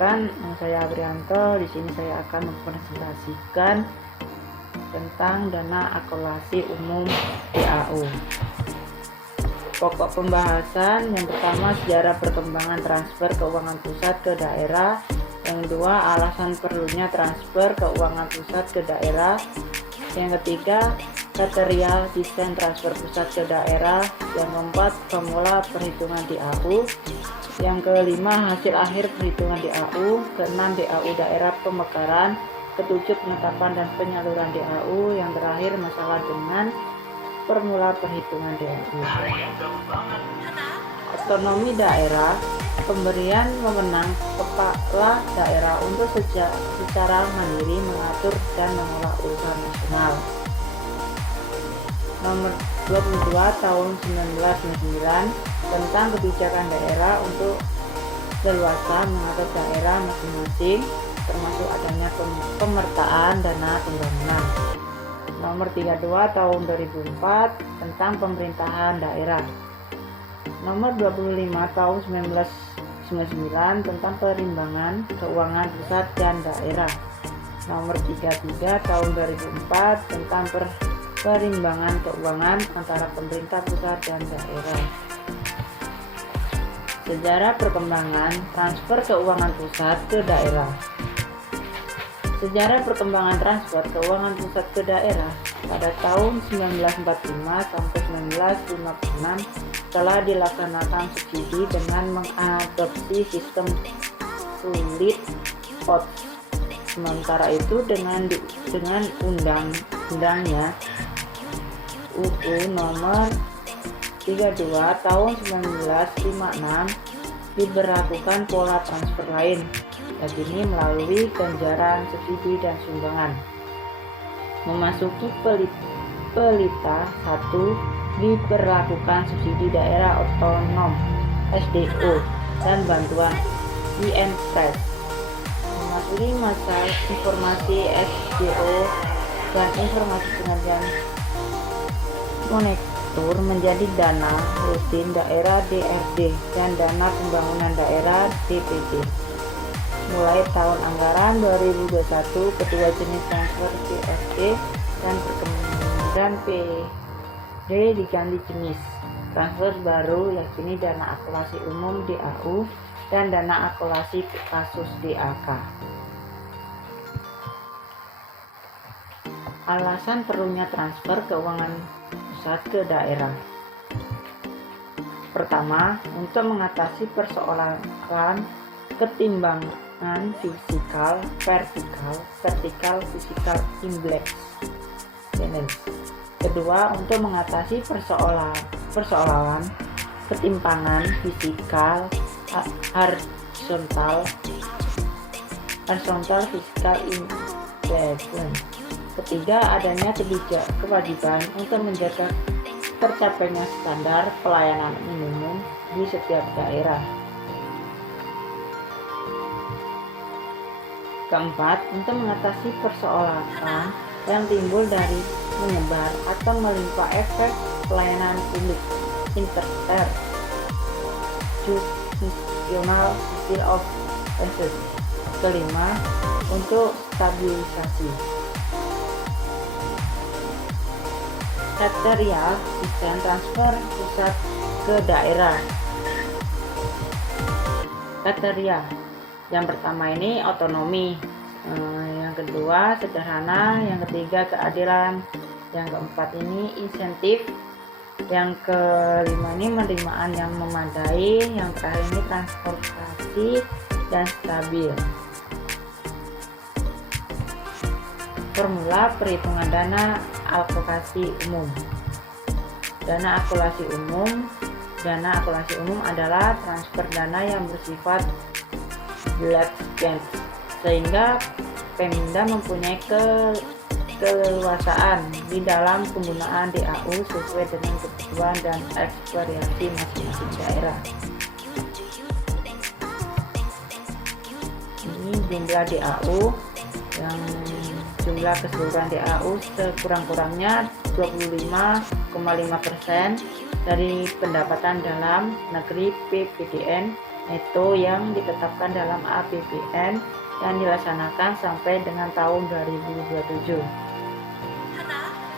Perkenalkan, saya Abrianto. Di sini saya akan mempresentasikan tentang dana akumulasi umum DAU. Pokok pembahasan yang pertama, sejarah perkembangan transfer keuangan pusat ke daerah. Yang kedua, alasan perlunya transfer keuangan pusat ke daerah. Yang ketiga, kriteria desain transfer pusat ke daerah. Yang keempat, formula perhitungan DAU. Yang kelima, hasil akhir perhitungan DAU. Keenam, DAU daerah pemekaran. Ketujuh, penetapan dan penyaluran DAU. Yang terakhir, masalah dengan formula perhitungan DAU. Otonomi daerah, pemberian wewenang kepala daerah untuk secara mandiri mengatur dan mengelola urusan nasional. Nomor 22 tahun 1999 tentang kebijakan daerah untuk leluasa mengatur daerah masing-masing, termasuk adanya pemertaan dana pembangunan. Nomor 32 tahun 2004 tentang pemerintahan daerah. Nomor 25 tahun 1999 tentang perimbangan keuangan pusat dan daerah. Nomor 33 tahun 2004 tentang perimbangan keuangan antara pemerintah pusat dan daerah. Sejarah perkembangan transfer keuangan pusat ke daerah. Sejarah perkembangan transfer keuangan pusat ke daerah pada tahun 1945 sampai 1956 telah dilaksanakan subsidi dengan mengadopsi sistem sulit pot. Sementara itu dengan undang-undangnya UU nomor 32 tahun 1956 diberlakukan pola transfer lain, yakni melalui ganjaran, subsidi, dan sumbangan. Memasuki pelita 1 diberlakukan subsidi daerah otonom SDO dan bantuan INPRES. Memasuki masa informasi SDO dan informasi pengajian moneter menjadi dana rutin daerah DRD dan dana pembangunan daerah DPD. Mulai tahun anggaran 2021, kedua jenis transfer DRD dan PD diganti jenis transfer baru, yakni dana akumulasi umum DAU dan dana akumulasi kasus DAK. Alasan perlunya transfer keuangan pusat ke daerah. Pertama, untuk mengatasi persoalan ketimbangan fisikal, vertikal imbalance. Kedua, untuk mengatasi persoalan ketimpangan fisikal horizontal fisikal imbalance. Ketiga, adanya kewajiban untuk menjaga tercapainya standar pelayanan minimum di setiap daerah. Keempat, untuk mengatasi persoalan yang timbul dari menyebar atau melimpah efek pelayanan publik jurisdictional style of assets. Kelima, untuk stabilisasi. Kriteria desain transfer pusat ke daerah. Kriteria yang pertama ini otonomi, yang kedua sederhana, yang ketiga keadilan, yang keempat ini insentif, yang kelima ini penerimaan yang memadai, yang terakhir ini transportasi dan stabil. Formula perhitungan dana akumulasi umum. Dana akumulasi umum adalah transfer dana yang bersifat black chance, sehingga Pemda mempunyai keleluasaan di dalam penggunaan DAU sesuai dengan kebutuhan dan eksplorasi masing-masing daerah. Ini jumlah DAU, yang jumlah keseluruhan DAU sekurang-kurangnya 25,5% dari pendapatan dalam negeri PPDN neto yang ditetapkan dalam APBN yang dilaksanakan sampai dengan tahun 2027.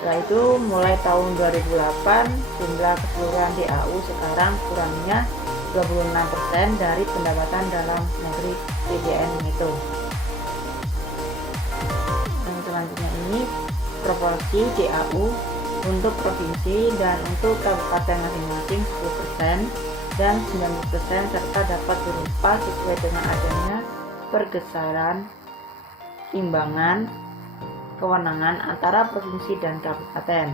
Setelah itu mulai tahun 2008 jumlah keseluruhan DAU sekarang kurangnya 26% dari pendapatan dalam negeri PDN neto. Yang selanjutnya ini proporsi DAU untuk provinsi dan untuk kabupaten masing-masing 10% dan 90% serta dapat berubah sesuai dengan adanya pergeseran timbangan kewenangan antara provinsi dan kabupaten.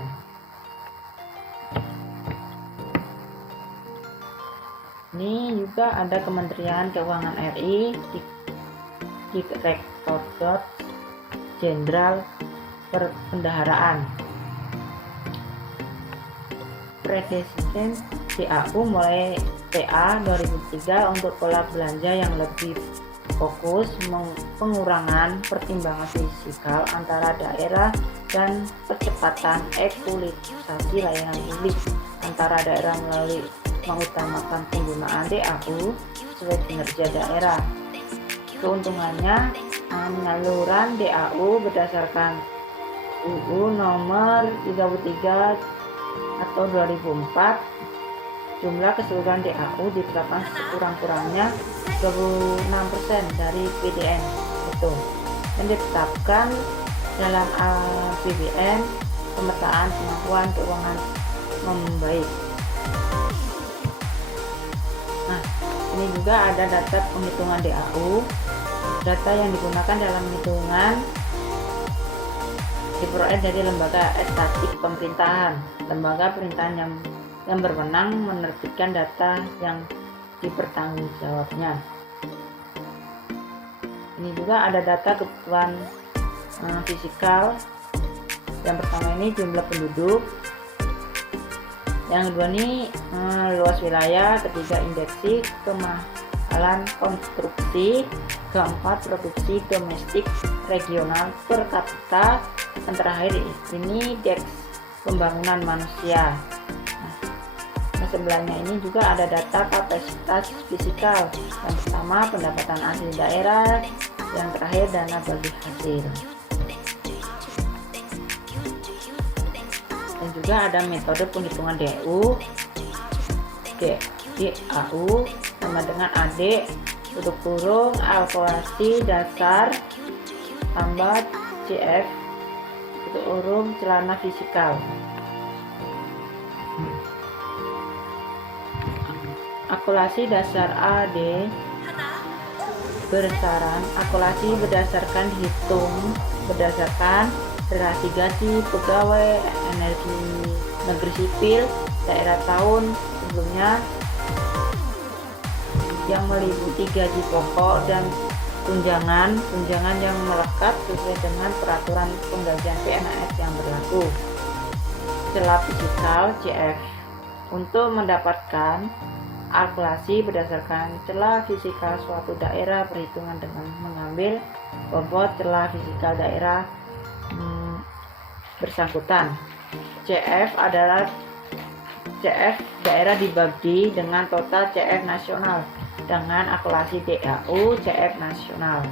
Ini juga ada Kementerian Keuangan RI di Direktorat Jenderal Perbendaharaan. Presiden DAU mulai TA 2003 untuk pola belanja yang lebih fokus pengurangan pertimbangan fiskal antara daerah dan percepatan eksploitasi layanan publik antara daerah melalui mengutamakan penggunaan DAU sesuai kinerja daerah. Keuntungannya, penyaluran DAU berdasarkan UU nomor 33 atau 2004, jumlah keseluruhan DAU ditetapkan sekurang-kurangnya 26% dari PDN itu, dan ditetapkan dalam APBN pemetaan kemampuan keuangan membaik. Nah, ini juga ada data penghitungan DAU. Data yang digunakan dalam hitungan diperoleh dari lembaga statistik pemerintahan. Lembaga pemerintahan yang berwenang menerbitkan data yang dipertanggungjawabnya. Ini juga ada data kebutuhan fiskal. Yang pertama ini jumlah penduduk, yang kedua ini luas wilayah, ketiga indeksi kemahalan konstruksi, keempat produksi domestik regional per kapita, dan terakhir ini indeks pembangunan manusia. Sebelahnya ini juga ada data kapasitas fiskal. Yang pertama pendapatan asli daerah, yang terakhir dana bagi hasil. Dan juga ada metode penghitungan DAU sama dengan AD tutup kurung kalkulasi dasar tambah CF tutup kurung celana fiskal. Akulasi dasar AD besaran akulasi berdasarkan berdasarkan relasi gaji pegawai negeri sipil daerah tahun sebelumnya yang meliputi gaji pokok dan tunjangan yang melekat sesuai dengan peraturan penggajian PNS yang berlaku. Celah fiskal CF untuk mendapatkan akulasi berdasarkan celah fiskal suatu daerah perhitungan dengan mengambil bobot celah fiskal daerah bersangkutan. CF adalah CF daerah dibagi dengan total CF nasional dengan akulasi DAU CF nasional.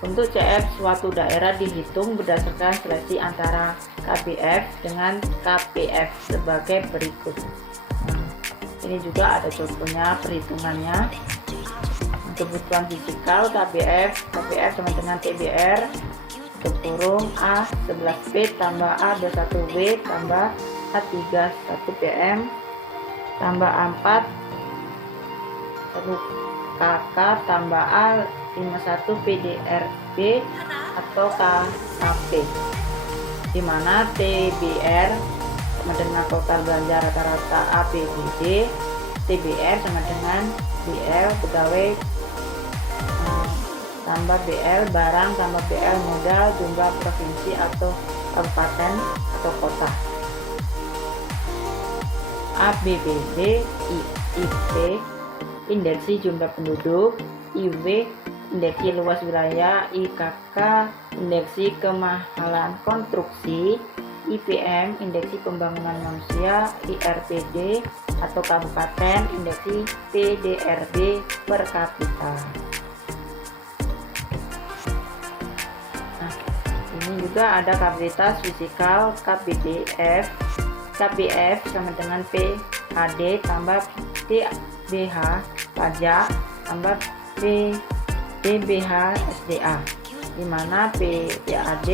Untuk CF suatu daerah dihitung berdasarkan seleksi antara KBF dengan KPF sebagai berikut. Ini juga ada contohnya perhitungannya. Kebutuhan fiskal KPF sama dengan TBR tutup kurung A11P tambah A21W tambah A31PM tambah A4 1KK tambah A51 PDRB atau KKP, di mana TBR sama dengan total belanja rata-rata APBD, TBR sama dengan BL pegawai tambah BL barang tambah BL modal jumlah provinsi atau kabupaten atau kota. APBD, IP indeksi jumlah penduduk, IW indeksi luas wilayah, IKK indeksi kemahalan konstruksi, IPM indeksi pembangunan manusia, IRPD atau kabupaten indeksi PDRB per kapita. Nah, ini juga ada kapasitas fisikal KPF. KPF sama dengan PAD tambah PBH pajak tambah PBH SDA, di mana PAD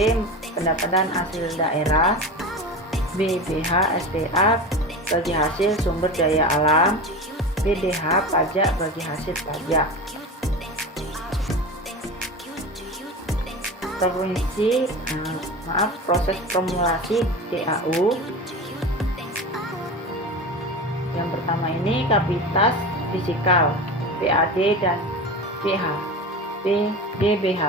pendapatan hasil daerah, BBH SDA bagi hasil sumber daya alam, PDH pajak bagi hasil pajak. Provinsi, proses formulasi DAU. Yang pertama ini kapasitas fisikal PAD dan BBH.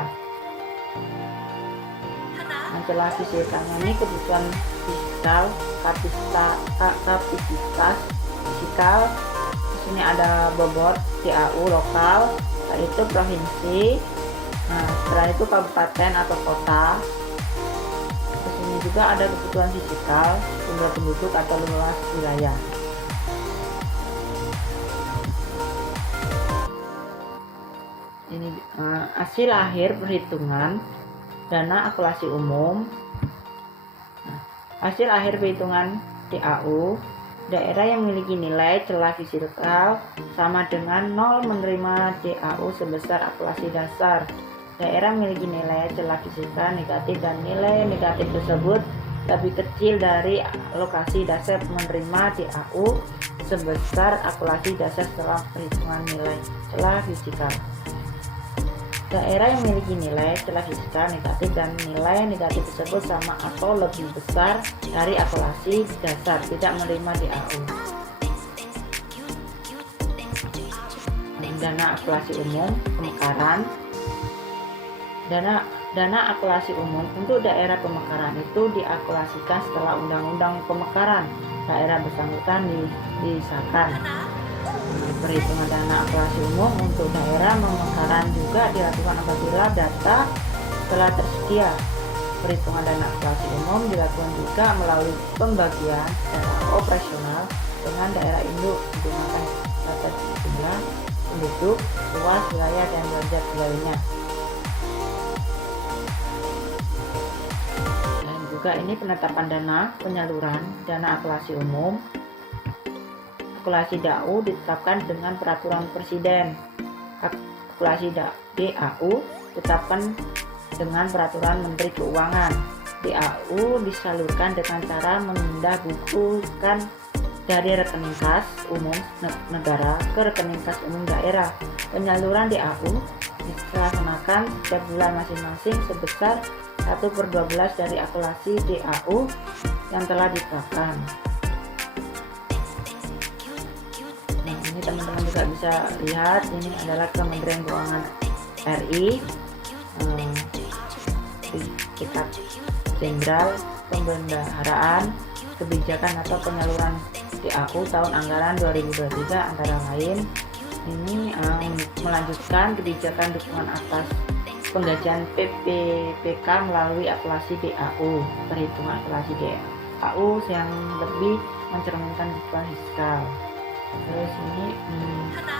Celah fisikalnya ini kebutuhan fiskal, kapasitas fisikal. Di sini ada bobot DAU lokal, yaitu provinsi. Nah, setelah itu kabupaten atau kota. Di sini juga ada kebutuhan fisikal, jumlah penduduk atau luas wilayah. Ini hasil akhir perhitungan dana akumulasi umum. Hasil akhir perhitungan DAU, daerah yang memiliki nilai celah fiskal sama dengan 0 menerima DAU sebesar akumulasi dasar. Daerah memiliki nilai celah fiskal negatif dan nilai negatif tersebut lebih kecil dari alokasi dasar menerima DAU sebesar akumulasi dasar setelah perhitungan nilai celah fiskal. Daerah yang memiliki nilai celah fiskal negatif dan nilai negatif tersebut sama atau lebih besar dari akumulasi dasar tidak menerima DAU. Dana akumulasi umum pemekaran. Dana akumulasi umum untuk daerah pemekaran itu diakumulasikan setelah undang-undang pemekaran daerah bersangkutan disahkan. Perhitungan dana akumulasi umum untuk daerah pemekaran juga dilakukan apabila data telah tersedia. Perhitungan dana akumulasi umum dilakukan juga melalui pembagian secara operasional dengan daerah induk menggunakan data jumlah penduduk, luas wilayah dan belanja pegawainya. Dan juga ini penetapan dana penyaluran dana akumulasi umum. Akumulasi DAU ditetapkan dengan peraturan presiden. Akumulasi DAU ditetapkan dengan peraturan Menteri Keuangan. DAU disalurkan dengan cara memindah bukukan dari rekening kas umum negara ke rekening kas umum daerah. Penyaluran DAU dilaksanakan setiap bulan masing-masing sebesar 1/12 dari akumulasi DAU yang telah ditetapkan. Teman-teman juga bisa lihat, ini adalah Kementerian Keuangan RI, Tingkat Jenderal Pembendaharaan Kebijakan atau Penyaluran DAU tahun anggaran 2023 antara lain ini melanjutkan kebijakan dukungan atas penggajian PPPK melalui akumulasi DAU, perhitungan akumulasi DAU yang lebih mencerminkan kebutuhan fiskal. Terus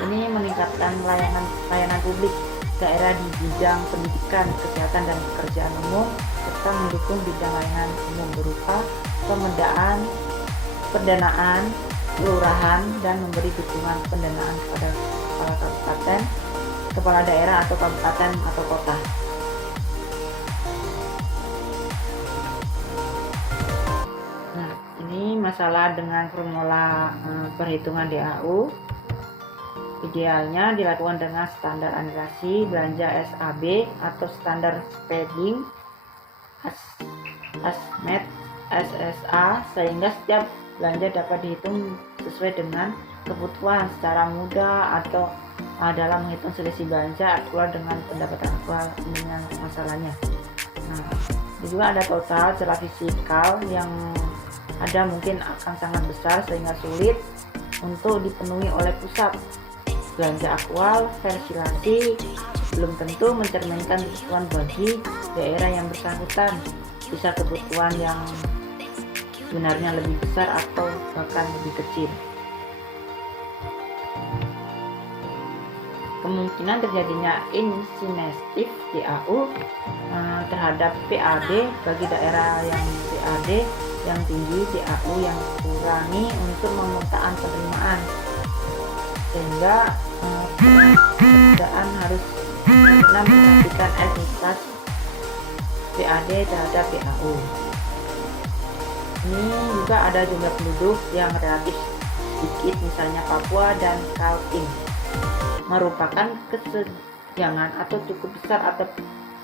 ini meningkatkan layanan publik daerah di bidang pendidikan, kesehatan dan pekerjaan umum serta mendukung bidang layanan umum berupa pendanaan kelurahan dan memberi dukungan pendanaan kepada kepala kabupaten, kepala daerah atau kabupaten atau kota. Masalah dengan formula perhitungan DAU, idealnya dilakukan dengan standar animasi belanja SAB atau standar spending ASMET SSA, sehingga setiap belanja dapat dihitung sesuai dengan kebutuhan secara mudah atau dalam menghitung selisih belanja aktual dengan pendapatan aktual dengan masalahnya. Nah, juga ada total celah fiskal yang ada mungkin akan sangat besar sehingga sulit untuk dipenuhi oleh pusat. Belanja aktual versilasi belum tentu mencerminkan kebutuhan bagi daerah yang bersangkutan. Bisa kebutuhan yang sebenarnya lebih besar atau bahkan lebih kecil. kemungkinan terjadinya insentif DAU terhadap PAD bagi daerah yang PAD yang tinggi, DAU yang kurangi untuk pemetaan penerimaan, sehingga perusahaan harus benar-benar memperhatikan efektivitas PAD terhadap DAU. Ini juga ada jumlah penduduk yang relatif sedikit, misalnya Papua dan Kaltim, merupakan kesenjangan atau cukup besar atau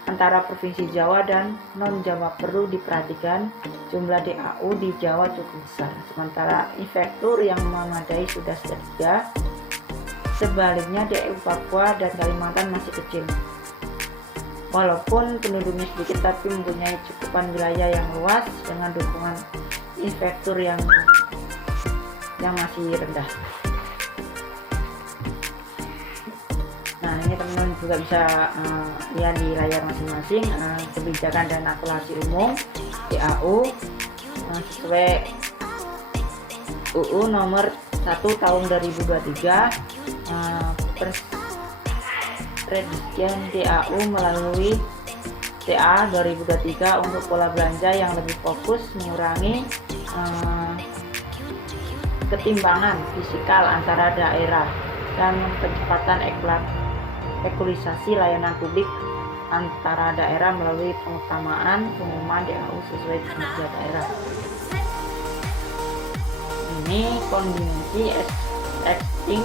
antara Provinsi Jawa dan non-Jawa. Perlu diperhatikan, jumlah DAU di Jawa cukup besar, sementara infrastruktur yang memadai sudah tersedia. Sebaliknya, DAU Papua dan Kalimantan masih kecil. Walaupun penduduknya sedikit, tapi mempunyai cukupan wilayah yang luas dengan dukungan infrastruktur yang masih rendah. Nah, ini teman-teman juga bisa lihat di layar masing-masing kebijakan dan akumulasi umum DAU sesuai UU nomor 1 tahun 2023. Reduction DAU melalui TA 2023 untuk pola belanja yang lebih fokus mengurangi ketimbangan fiskal antara daerah dan percepatan ekologisasi layanan publik antara daerah melalui pengutamaan pengumuman DAU sesuai kinerja daerah. Ini konvensi existing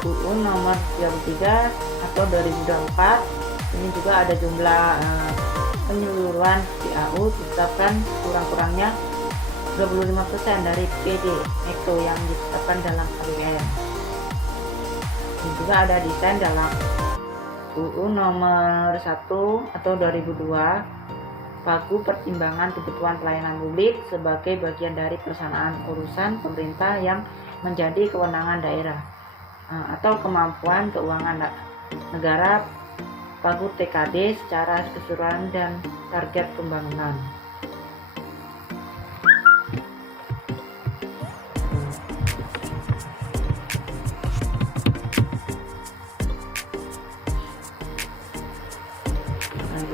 UU nomor 33 atau 2024. Ini juga ada jumlah penyeluruhan DAU ditetapkan kurang-kurangnya 25% dari PD netto yang ditetapkan dalam APBN. Ini juga ada desain dalam UU nomor 1 atau 2002 pagu pertimbangan kebutuhan pelayanan publik sebagai bagian dari pelaksanaan urusan pemerintah yang menjadi kewenangan daerah atau kemampuan keuangan negara, pagu TKD secara keseluruhan dan target pembangunan.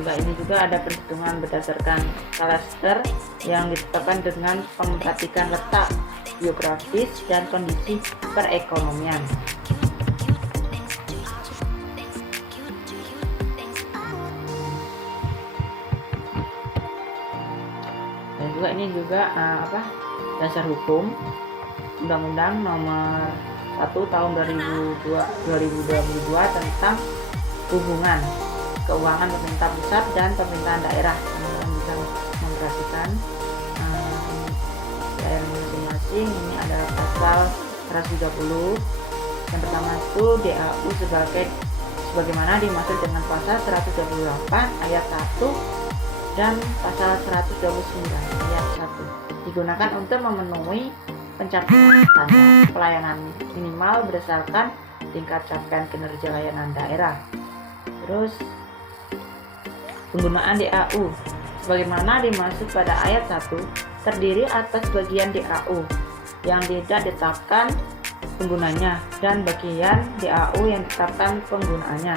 Ini juga ada perhitungan berdasarkan klaster yang ditetapkan dengan memperhatikan letak geografis dan kondisi perekonomian. Dan juga ini juga dasar hukum Undang-Undang nomor 1 tahun 2022 tentang hubungan keuangan pemerintah pusat dan pemerintahan daerah. Teman-teman bisa memperhatikan daerah masing-masing. Ini ada pasal 130. Yang pertama itu DAU sebagaimana dimaksud dengan pasal 128 ayat 1 dan pasal 129 ayat 1, digunakan untuk memenuhi pencapaian standar pelayanan minimal berdasarkan tingkat capaian kinerja layanan daerah. Terus penggunaan DAU sebagaimana dimaksud pada ayat 1 terdiri atas bagian DAU yang tidak ditetapkan penggunanya dan bagian DAU yang ditetapkan penggunaannya.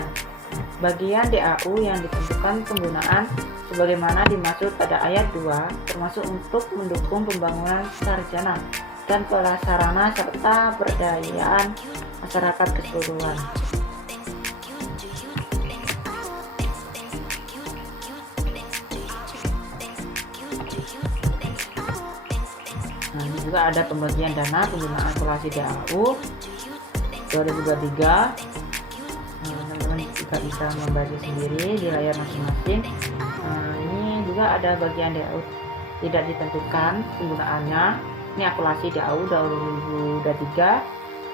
Bagian DAU yang ditentukan penggunaan sebagaimana dimaksud pada ayat 2 termasuk untuk mendukung pembangunan sarjana dan prasarana serta pemberdayaan masyarakat keseluruhan. Nah, ini juga ada pembagian dana penggunaan akumulasi DAU 2023. Teman-teman juga bisa membaca sendiri di layar masing-masing. Ini juga ada bagian DAU tidak ditentukan penggunaannya. Ini akumulasi DAU 2023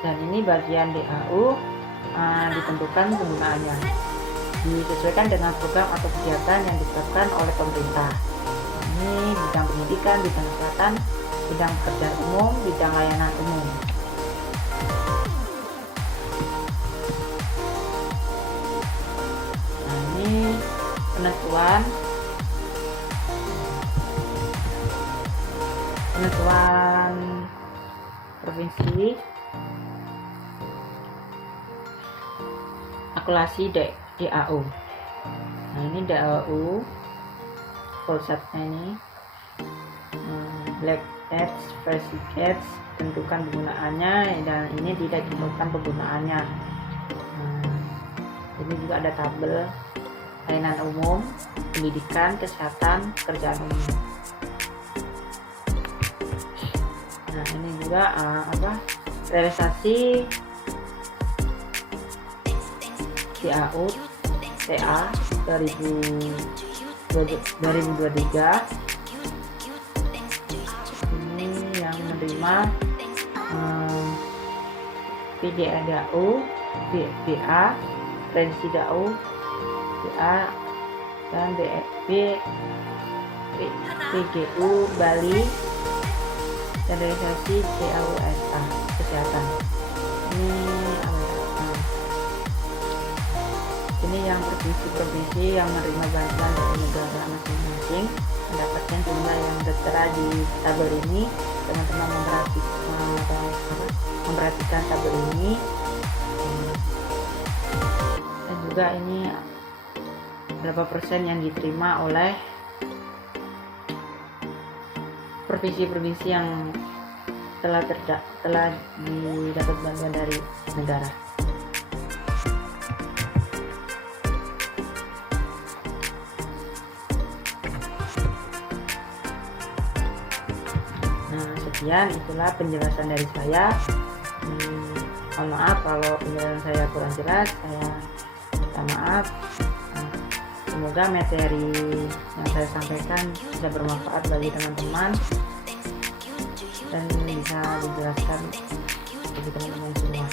dan ini bagian DAU ditentukan penggunaannya. Disesuaikan dengan program atau kegiatan yang ditetapkan oleh pemerintah. Ini bidang pendidikan, bidang kesehatan, bidang pekerjaan umum, bidang layanan umum. Nah, ini penentuan provinsi kalkulasi DAU. Nah, ini DAU Polsatnya ini, black edge, fuzzy edge, tentukan penggunaannya, dan ini tidak ditentukan penggunaannya. Ini juga ada tabel layanan umum, pendidikan, kesehatan, pekerjaan umum. Nah, ini juga realisasi DAU TA 2023. Ini yang menerima PDA DAU, BA, prediksi DAU, BA, dan PGU Bali, dan realisasi CAUSA kesehatan. Ini yang provinsi-provinsi yang menerima bantuan dari negara masing-masing mendapatkan jumlah yang tertera di tabel ini. Teman-teman memperhatikan tabel ini, dan juga ini berapa persen yang diterima oleh provinsi-provinsi yang telah didapat bantuan dari negara. Nah, sekian itulah penjelasan dari saya. Mohon maaf kalau penjelasan saya kurang jelas, saya minta maaf. Semoga materi yang saya sampaikan bisa bermanfaat bagi teman-teman dan bisa dijelaskan bagi teman-teman semua.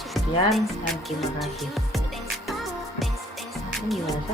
Sekian dan terima kasih. Ini biasa.